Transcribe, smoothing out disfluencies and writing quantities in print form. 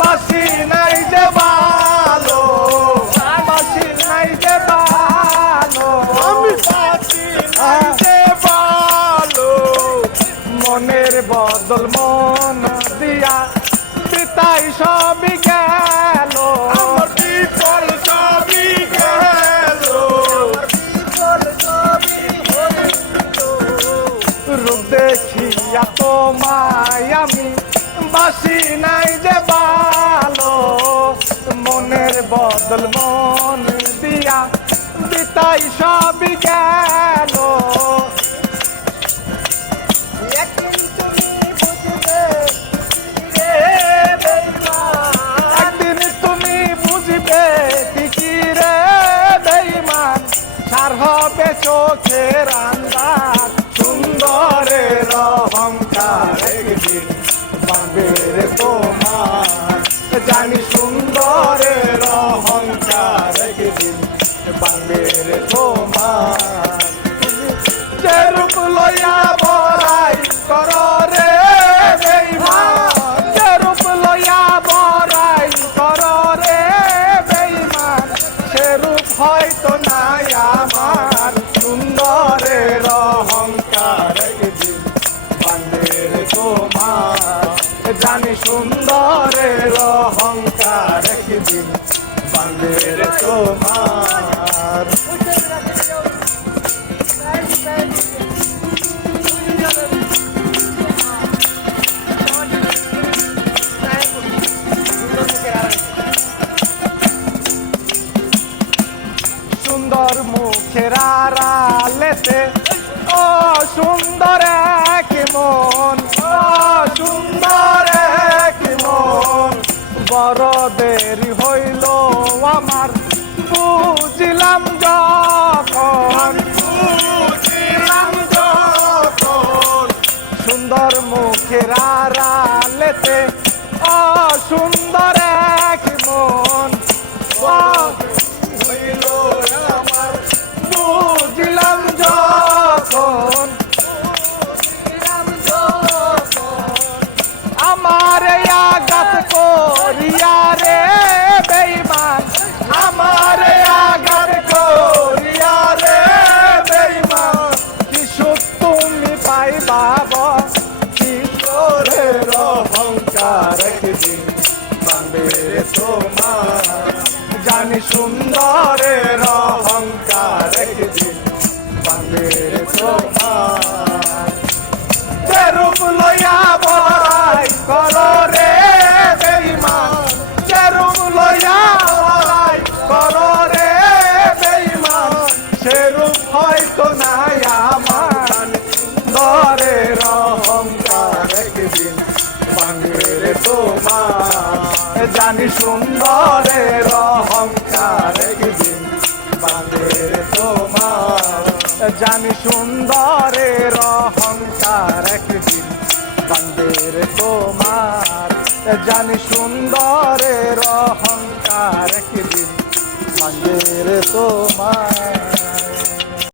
বাসি নাই যে ভালো, বাসি নাই যে ভালো, আমি বাসি নাই যে ভালো, মনের বদল মন দিয়া বিতাই সবই গেল, আমার বিফল সবই গেল, রূপ দেখিয়া তোমায় আমি বাসি নাই যে ভালো, মনের বদল মন দিয়া বিতাই সবই গেল, একদিন তুমি বুঝবে রে বেঈমান, একদিন তুমি বুঝবে ঠিকই রে বেঈমান, সার হবে চোখের আন্দাজ, সুন্দরের অহংকার একদিন পাবে রে তোমার, জানি সুন্দরের অহংকার একদিন পাবে রে তোমার, যে রূপ লইয়া বড়াই কর রে বেঈমান, যে রূপ লইয়া বড়াই কর রে বেঈমান, সে রূপ হয়তো নাই আমার, সুন্দরের অহংকার একদিন পাবে রে তোমার, জানি সুন্দরের অহংকার একদিন পাবে রে তোমার। সুন্দর মুখের আড়ালেতে ও সুন্দর এক মন, ও সুন্দর এক মন, বড় দেরি হইল আমার বুঝিলাম যখন, বুঝিলাম যখন, সুন্দর মুখের আড়ালেতে ও সুন্দর এক মন, হইল আমার, বুঝিলাম যখন আমার আঘাত করিয়া রে বেঈমান, আমার আঘাত করিয়া রে বেঈমান, কি সুখ তুমি পাইবা কিশোরের অহংকার একদিন পাবে তোমার, জানি সুন্দরের অহংকার একদিন পাবে তোমার, যে রূপ লইয়া বড়াই কর রে বেঈমান, যে রূপ লইয়া বড়াই কর রে বেঈমান, সে রূপ হয়তো নাই আমার, সুন্দরের অহংকার একদিন পাবে রে তোমার, জানি সুন্দরের অহংকার একদিন পাবে রে তোমার, জানি সুন্দরের অহংকার একদিন পাবে রে তোমার, জানি সুন্দরের